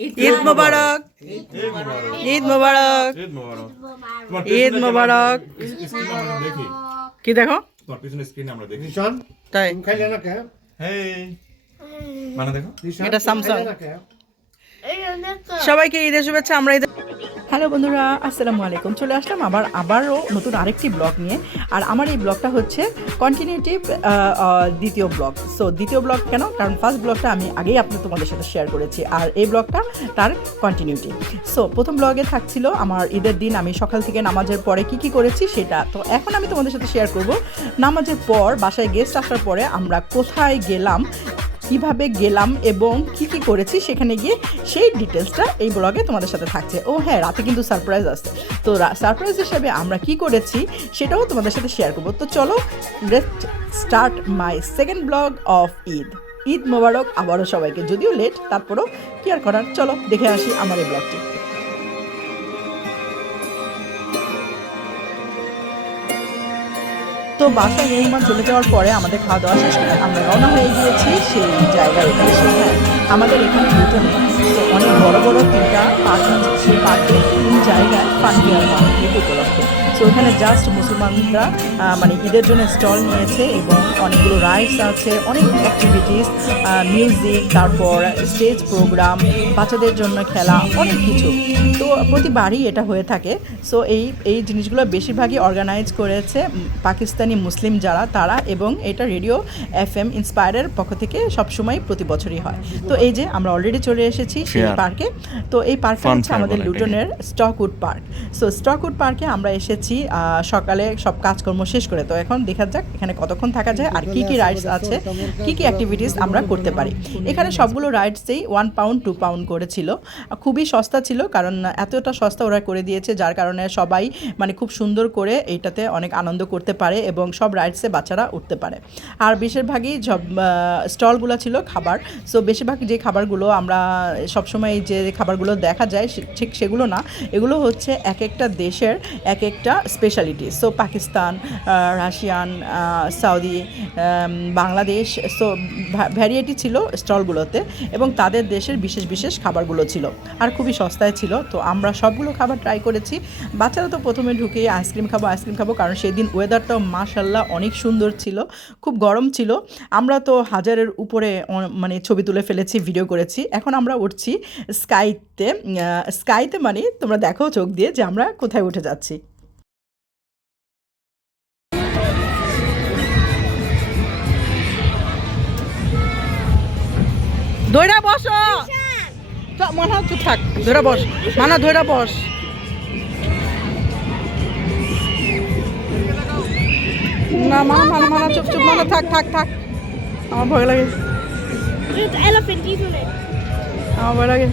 ঈদ মোবারক, ঈদ মোবারক, ঈদ মোবারক। কি দেখো তোমার পিছনে স্ক্রিনে আমরা দেখি তাই হেই মানে দেখো এটা স্যামসাং। সবাইকে ঈদের শুভেচ্ছা। আমরা ঈদের হ্যালো বন্ধুরা, আসসালামু আলাইকুম। চলে আসলাম আবারও নতুন আরেকটি ব্লগ নিয়ে। আর আমার এই ব্লগটা হচ্ছে কন্টিনিউটিভ দ্বিতীয় ব্লগ। সো দ্বিতীয় ব্লগ কেন? কারণ ফার্স্ট ব্লগটা আমি আগেই তোমাদের সাথে শেয়ার করেছি, আর এই ব্লগটা তার কন্টিনিউটি। সো প্রথম ব্লগে থাকছিল আমার ঈদের দিন আমি সকাল থেকে নামাজের পরে কি করেছি সেটা। তো এখন আমি তোমাদের সাথে শেয়ার করব নামাজের পর বাসায় গেস্ট আসার পরে আমরা কোথায় গেলাম, কিভাবে গেলাম এবং কি করেছি সেখানে গিয়ে সেই ডিটেলসটা এই ব্লগে তোমাদের সাথে থাকছে। ও হ্যাঁ, রাতে কিন্তু সারপ্রাইজ আসছে। তো সারপ্রাইজ হিসেবে আমরা কি করেছি সেটাও তোমাদের সাথে শেয়ার করবো। তো চলো let's start my second blog of Eid. Eid মোবারক আবারও সবাইকে, যদিও লেট, তারপরও কি আর করার। চলো দেখে আসি আমার এই ব্লগটি। তো বাসায় মেহমান চলে যাওয়ার পরে আমাদের খাওয়া দাওয়া শেষ করে আমরা রওনা হয়ে গিয়েছি সেই জায়গার উদ্দেশ্যে। হ্যাঁ, আমাদের এখানে দুজনে তো অনেক বড় বড় 3টা পার্ক আছে। সেই পার্কে 3 জায়গায় ফান কেয়ার হয় ঈদ উপলক্ষে। সো এখানে জাস্ট মুসলমানরা মানে ঈদের জন্য স্টল নিয়েছে এবং অনেকগুলো রাইডস আছে, অনেক অ্যাক্টিভিটিস, মিউজিক, তারপর স্টেজ প্রোগ্রাম, বাচ্চাদের জন্য খেলা, অনেক কিছু। তো প্রতিবারই এটা হয়ে থাকে। সো এই জিনিসগুলো বেশিরভাগই অর্গানাইজ করেছে পাকিস্তানি মুসলিম যারা তারা, এবং এটা রেডিও FM ইন্সপায়ারের পক্ষ থেকে সবসময় প্রতি বছরই হয়। তো এই যে আমরা অলরেডি চলে এসেছি সেই পার্কে। তো এই পার্কটা হচ্ছে আমাদের লুটনের স্টকউড পার্ক। সো স্টকউড পার্কে আমরা এসেছি সকালে সব কাজকর্ম শেষ করে। তো এখন দেখা যাক এখানে কতক্ষণ থাকা যায় আর কি রাইডস আছে, কি অ্যাক্টিভিটিস আমরা করতে পারি। এখানে সবগুলো রাইডসেই 1 পাউন্ড 2 পাউন্ড করেছিল। খুবই সস্তা ছিল, কারণ এতটা সস্তা ওরা করে দিয়েছে যার কারণে সবাই মানে খুব সুন্দর করে এইটাতে অনেক আনন্দ করতে পারে এবং সব রাইডসে বাচ্চারা উঠতে পারে। আর বেশিরভাগই সব স্টলগুলো ছিল খাবার। সো বেশিরভাগ যে খাবারগুলো আমরা সবসময় যে খাবারগুলো দেখা যায় ঠিক সেগুলো না, এগুলো হচ্ছে এক একটা দেশের এক একটা speciality. So Pakistan, Russian, Saudi, Bangladesh, so variety ছিল স্টলগুলোতে এবং তাদের দেশের বিশেষ বিশেষ খাবারগুলো ছিল আর খুবই সস্তায় ছিল। তো আমরা সবগুলো খাবার ট্রাই করেছি। বাচ্চারা তো প্রথমে ঢুকে আইসক্রিম খাবো, কারণ সেদিন ওয়েদারটাও মাশাল্লাহ অনেক সুন্দর ছিল, খুব গরম ছিল। আমরা তো 1000-এর উপরে মানে ছবি তুলে ফেলেছি, ভিডিও করেছি। এখন আমরা উঠছি স্কাইতে মানে তোমরা দেখো চোখ দিয়ে যে আমরা কোথায় উঠে যাচ্ছি। ধৈরা বসো, মানা চুপ থাক, ধৈরা বস, মানা ধৈরা বস। না মানা চুপ মানা থাক, আমার ভয় লাগে, আমার ভয় লাগে।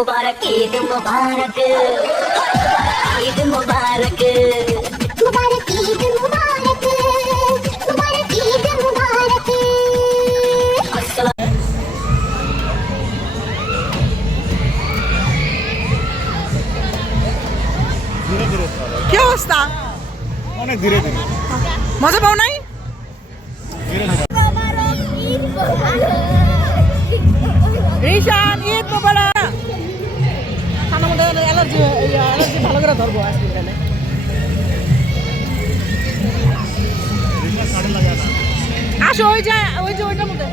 मुबारक ईद मुबारक, ईद मुबारक, मुबारक ईद मुबारक, मुबारक ईद मुबारक। কি অবস্থা? অনেক ধীরে ধীরে মজা পাও নাই? রিশান ঈদ মোবারক। ঠান্ডা মধ্যে অ্যালার্জি ভালো করে ধরবো আজকে গেলে। আসো ওই যে ওইটার মধ্যে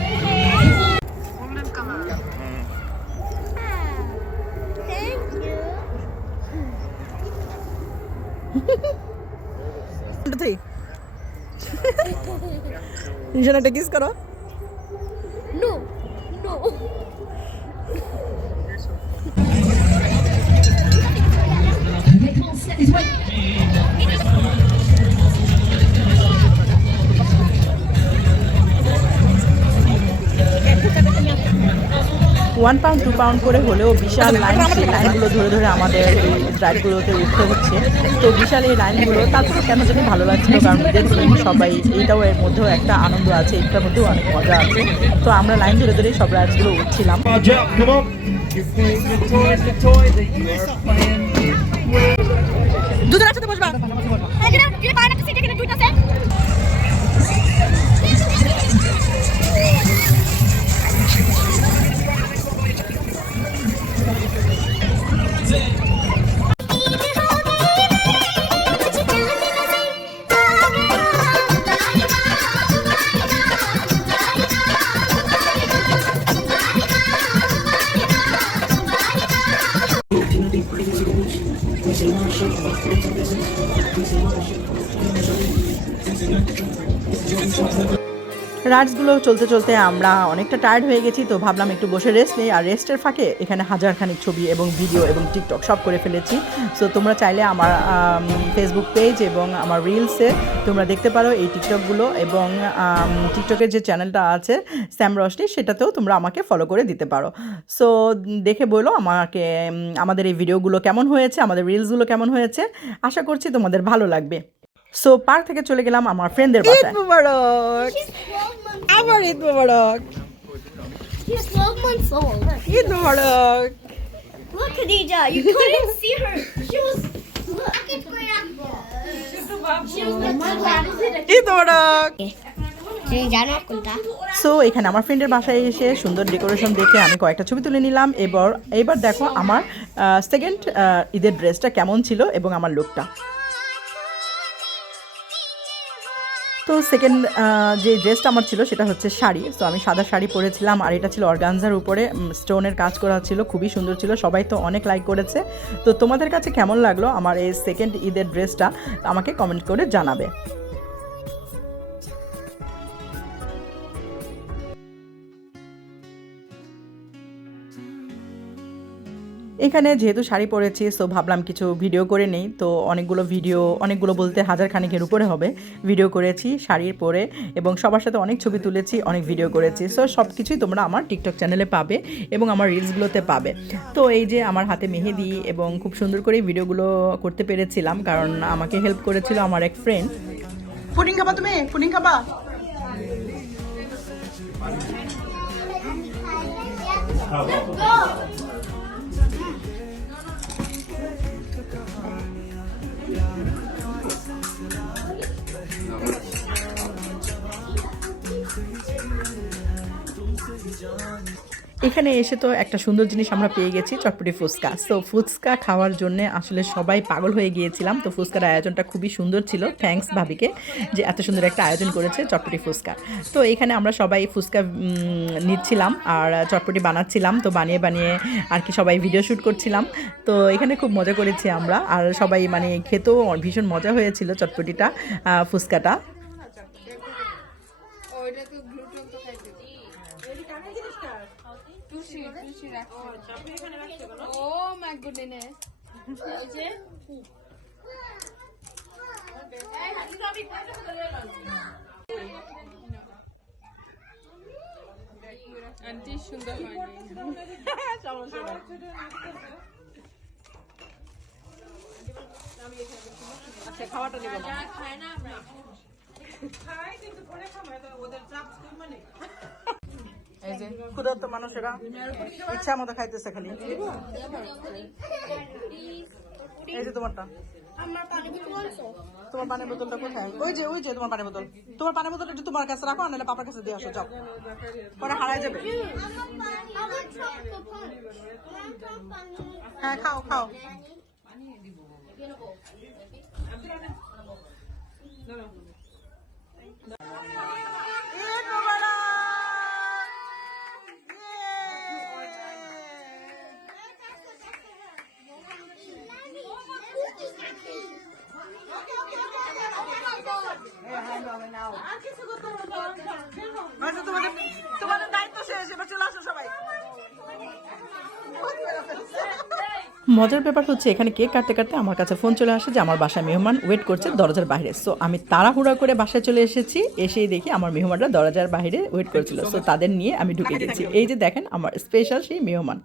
রিশান একটা কিস করো। No, no. 1 পাউন্ড 2 পাউন্ড করে হলেও বিশাল লাইন, সেই লাইনগুলো ধরে আমাদের এই রাইডগুলোতে উঠতে হচ্ছে। তো বিশাল এই লাইনগুলো, তারপরে কেন জানি ভালো লাগছিল, কারণ ঈদের দিন সবাই, এইটাও এর মধ্যেও একটা আনন্দ আছে, এইটার মধ্যেও অনেক মজা আছে। তো আমরা লাইন ধরে সব রাইডসগুলো উঠছিলাম। দুজন একসাথে বসবা। রাইডসগুলো চলতে চলতে আমরা অনেকটা টায়ার্ড হয়ে গেছি, তো ভাবলাম একটু বসে রেস্ট নেই। আর রেস্টের ফাঁকে এখানে হাজারখানিক ছবি এবং ভিডিও এবং টিকটক সব করে ফেলেছি। সো তোমরা চাইলে আমার ফেসবুক পেজ এবং আমার রিলসে তোমরা দেখতে পারো এই টিকটকগুলো, এবং টিকটকের যে চ্যানেলটা আছে স্যাম রশনি, সেটাতেও তোমরা আমাকে ফলো করে দিতে পারো। সো দেখে বলো আমাকে আমাদের এই ভিডিওগুলো কেমন হয়েছে, আমাদের রিলসগুলো কেমন হয়েছে। আশা করছি তোমাদের ভালো লাগবে। সো পার্ক থেকে চলে গেলাম আমার ফ্রেন্ডদের বাসায়। ঈদ মুবারক, আমার ঈদ মুবারক, She's 12 months old. Eid Mubarak. Look, Khadija, you couldn't see her. She was. Look, it's going up. She was Eid মুবারক। জানো কোনটা? সো এখানে আমার ফ্রেন্ডের বাসায় এসে সুন্দর ডেকোরেশন দেখে আমি কয়েকটা ছবি তুলে নিলাম। এবার দেখো আমার সেকেন্ড ঈদের ড্রেসটা কেমন ছিল এবং আমার লুকটা। তো সেকেন্ড যে ড্রেসটা আমার ছিল সেটা হচ্ছে শাড়ি। সো আমি সাদা শাড়ি পরেছিলাম, আর এটা ছিল অর্গানজার উপরে স্টোনের কাজ করা ছিল, খুবই সুন্দর ছিল। সবাই তো অনেক লাইক করেছে। তো তোমাদের কাছে কেমন লাগলো আমার এই সেকেন্ড ঈদের ড্রেসটা আমাকে কমেন্ট করে জানাবে। এখানে যেহেতু শাড়ি পরেছি, সো ভাবলাম কিছু ভিডিও করে নেই। তো অনেকগুলো বলতে হাজার খানিকের উপরে হবে ভিডিও করেছি শাড়ির পরে, এবং সবার সাথে অনেক ছবি তুলেছি, অনেক ভিডিও করেছি। সো সব কিছুই তোমরা আমার টিকটক চ্যানেলে পাবে এবং আমার রিলসগুলোতে পাবে। তো এই যে আমার হাতে মেহেদি, এবং খুব সুন্দর করে ভিডিওগুলো করতে পেরেছিলাম কারণ আমাকে হেল্প করেছিল আমার এক ফ্রেন্ড। পুডিং খাবা তুমি? পুডিং খাবা? এখানে এসে তো একটা সুন্দর জিনিস আমরা পেয়ে গেছি, চটপটি ফুচকা। সো ফুচকা খাওয়ার জন্য আসলে সবাই পাগল হয়ে গিয়েছিলাম। তো ফুচকার আয়োজনটা খুবই সুন্দর ছিল। থ্যাঙ্কস ভাবিকে যে এত সুন্দর একটা আয়োজন করেছে চটপটি ফুচকা। তো এখানে আমরা সবাই ফুচকা নিচ্ছিলাম আর চটপটি বানাচ্ছিলাম। তো বানিয়ে আর কি সবাই ভিডিও শ্যুট করছিলাম। তো এখানে খুব মজা করেছি আমরা, আর সবাই মানে খেতেও ভীষণ মজা হয়েছিল চটপটিটা, ফুচকাটা। Oh my goodness. Auntie সুন্দর হয়নি। আচ্ছা খাওয়াটা নিব না। খায় না আমরা। খাই কিন্তু পরে খাবে, ওদের চাপ মানে এই যে ক্ষুধার্ত মানুষেরা ইচ্ছা মতো খাইতেছে খালি। এই যে তোমারটা, আমার পানি বোতল আনছো? তোমার পানির বোতলটা কোথায়? ওই যে তোমার পানির বোতল। তোমার পানির বোতলটা একটু তোমার কাছে রাখো, নাহলে পাপার কাছে দিয়ে আসো, যাও, পরে হারাই যাবে। হ্যাঁ খাও খাও। তোমাদের দায়িত্ব শেষ, এবার চলে আসো সবাই। মজার ব্যাপার হচ্ছে এখানে কেক কাটতে কাটতে আমার কাছে ফোন চলে আসে যে আমার বাসায় মেহমান ওয়েট করছে দরজার বাইরে। সো আমি তাড়াহুড়া করে বাসায় চলে এসেছি, এসেই দেখি আমার মেহমানরা দরজার বাইরে ওয়েট করছিল। সো তাদের নিয়ে আমি ঢুকে গেছি। এই যে দেখেন আমার স্পেশাল সেই মেহমান।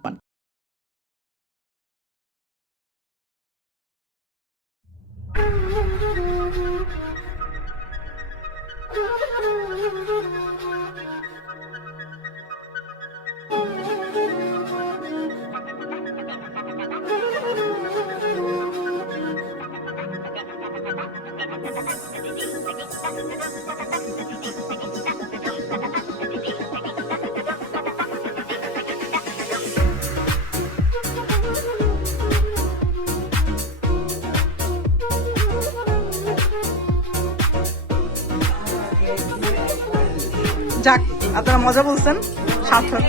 যাক, আপনারা মজা বলছেন, সার্থক।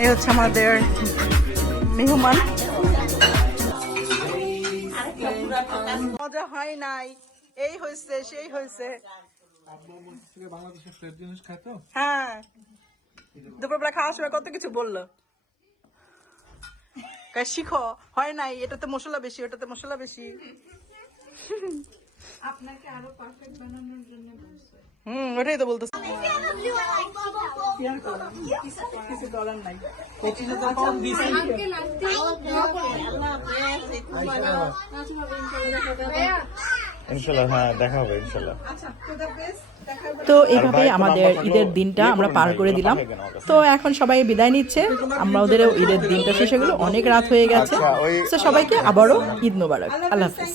এই হচ্ছে আমাদের মেহমান। মজা হয় নাই, এই হয়েছে সেই হয়েছে। বাংলাদেশের ফ্রেশ জিনিস খায় তো। হ্যাঁ, দুপুরবেলা খাওয়ার সময় কত কিছু বললো। শিখো, হয় নাই, এটাতে মশলা বেশি, ওটাতে মশলা বেশি। আপনাকে আরো পারফেক্ট বানানোর জন্য বলছে। ওটাই তো বলতেছি। If you have a blue one, কিছু করার নাই। আঙ্কেল ইনশাল্লাহ, হ্যাঁ দেখা হবে ইনশাল্লাহ। তো এইভাবে আমাদের ঈদের দিনটা আমরা পার করে দিলাম। তো এখন সবাই বিদায় নিচ্ছে, আমরা ওদেরও ঈদের দিনটা শেষ হয়ে গেল, অনেক রাত হয়ে গেছে। তো সবাইকে আবারও ঈদ মোবারক, আল্লাহ হাফিজ।